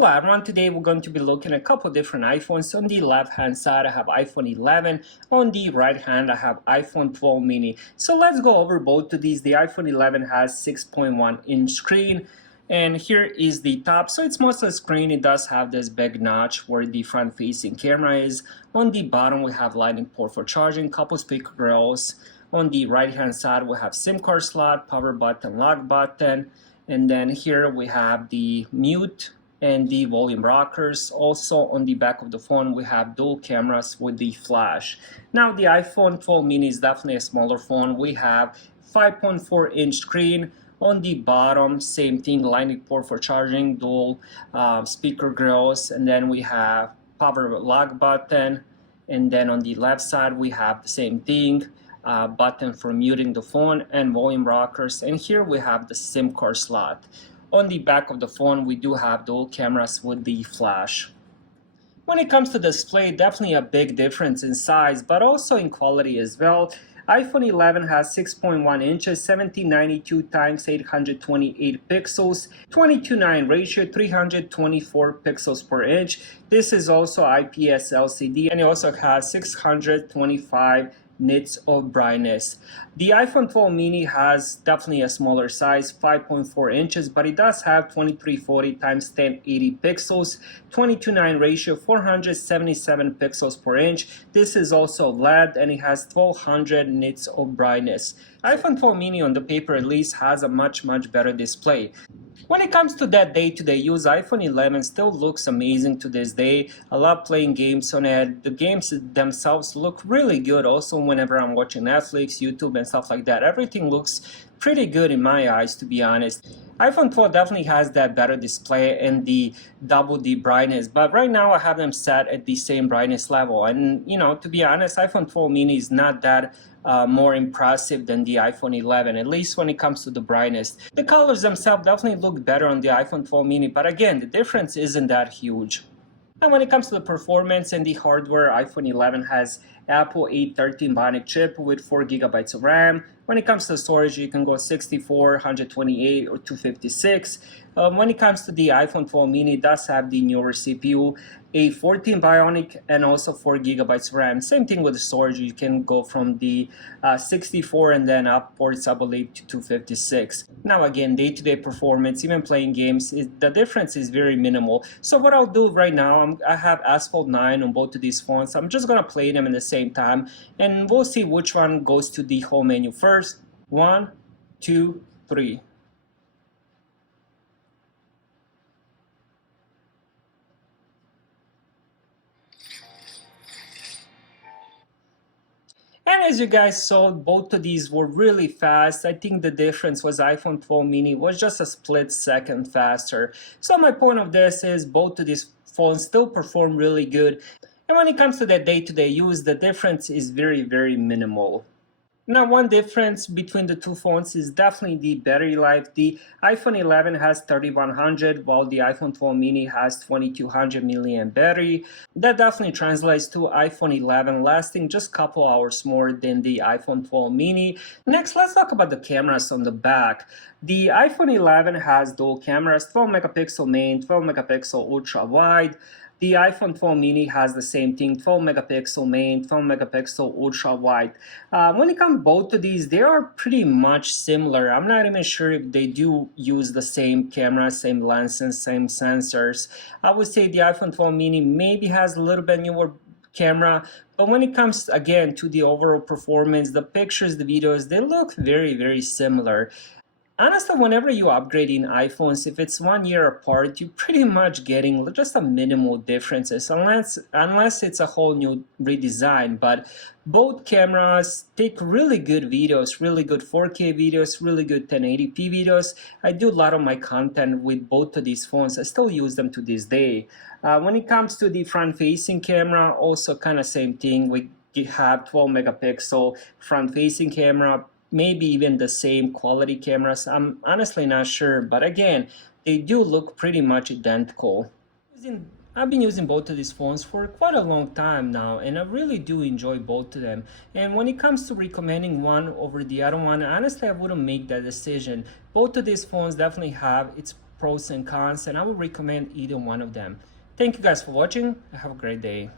Hello everyone, today we're going to be looking at a couple different iPhones. On the left hand side I have iPhone 11, on the right hand I have iPhone 12 mini. So let's go over both of these. The iPhone 11 has 6.1 inch screen, and here is the top. So it's mostly a screen. It does have this big notch where the front facing camera is. On the bottom we have lightning port for charging, couple speaker grills. On the right hand side we have SIM card slot, power button, lock button, and then here we have the mute and the volume rockers. Also on the back of the phone we have dual cameras with the flash. Now the iPhone 12 mini is definitely a smaller phone. We have 5.4 inch screen. On the bottom, same thing, lightning port for charging, dual speaker grills, and then we have power lock button, and then on the left side we have the same thing, button for muting the phone and volume rockers, and here we have the SIM card slot. On the back of the phone we do have dual cameras with the flash. When it comes to display, definitely a big difference in size, but also in quality as well. iPhone 11 has 6.1 inches, 1792 x 828 pixels, 22:9 ratio, 324 pixels per inch. This is also IPS LCD, and it also has 625 nits of brightness. The iPhone 12 mini has definitely a smaller size, 5.4 inches, but it does have 2340 x 1080 pixels, 22:9 ratio, 477 pixels per inch. This is also LED, and it has 1200 nits of brightness. iPhone 12 mini on the paper at least has a much better display. When it comes to that day-to-day use, iPhone 11 still looks amazing to this day. I love playing games on it. The games themselves look really good also whenever I'm watching Netflix, YouTube, and stuff like that. Everything looks pretty good in my eyes, to be honest. iPhone 12 definitely has that better display and the double the brightness, but right now I have them set at the same brightness level. And to be honest, iPhone 12 mini is not that more impressive than the iPhone 11, at least when it comes to the brightness. The colors themselves definitely look better on the iPhone 12 mini, but again, the difference isn't that huge. And when it comes to the performance and the hardware, iPhone 11 has Apple A13 Bionic chip with 4 GB of RAM. When it comes to storage, you can go 64, 128, or 256. When it comes to the iPhone 12 mini, it does have the newer CPU, A14 Bionic, and also 4 GB of RAM. Same thing with the storage, you can go from the 64 and then upwards, I believe, to 256. Now again, day-to-day performance, even playing games, the difference is very minimal. So what I'll do right now, I have Asphalt 9 on both of these phones. I'm just going to play them at the same time, and we'll see which one goes to the home menu first. 1, 2, 3. And as you guys saw, both of these were really fast. I think the difference was iPhone 12 mini was just a split second faster. So my point of this is both of these phones still perform really good. And when it comes to the day-to-day use, the difference is very minimal. Now, one difference between the two phones is definitely the battery life. The iPhone 11 has 3100, while the iPhone 12 mini has 2200 milliamp battery. That definitely translates to iPhone 11 lasting just a couple hours more than the iPhone 12 mini. Next, let's talk about the cameras on the back. The iPhone 11 has dual cameras, 12 megapixel main, 12 megapixel ultra wide. The iPhone 12 mini has the same thing, 12 megapixel main, 12 megapixel ultra wide. When it comes to both of these, they are pretty much similar. I'm not even sure if they do use the same camera, same lenses, same sensors. I would say the iPhone 12 mini maybe has a little bit newer camera, but when it comes again to the overall performance, the pictures, the videos, they look very similar. Honestly, whenever you upgrade in iPhones, if it's 1 year apart, you're pretty much getting just a minimal differences, unless it's a whole new redesign. But both cameras take really good videos, really good 4K videos, really good 1080p videos. I do a lot of my content with both of these phones. I still use them to this day. When it comes to the front-facing camera, also kind of same thing. We have 12 megapixel front-facing camera, maybe even the same quality cameras. I'm honestly not sure, but again, they do look pretty much identical. I've been using both of these phones for quite a long time now, and I really do enjoy both of them. And when it comes to recommending one over the other one, honestly, I wouldn't make that decision. Both of these phones definitely have its pros and cons, and I would recommend either one of them. Thank you guys for watching. Have a great day.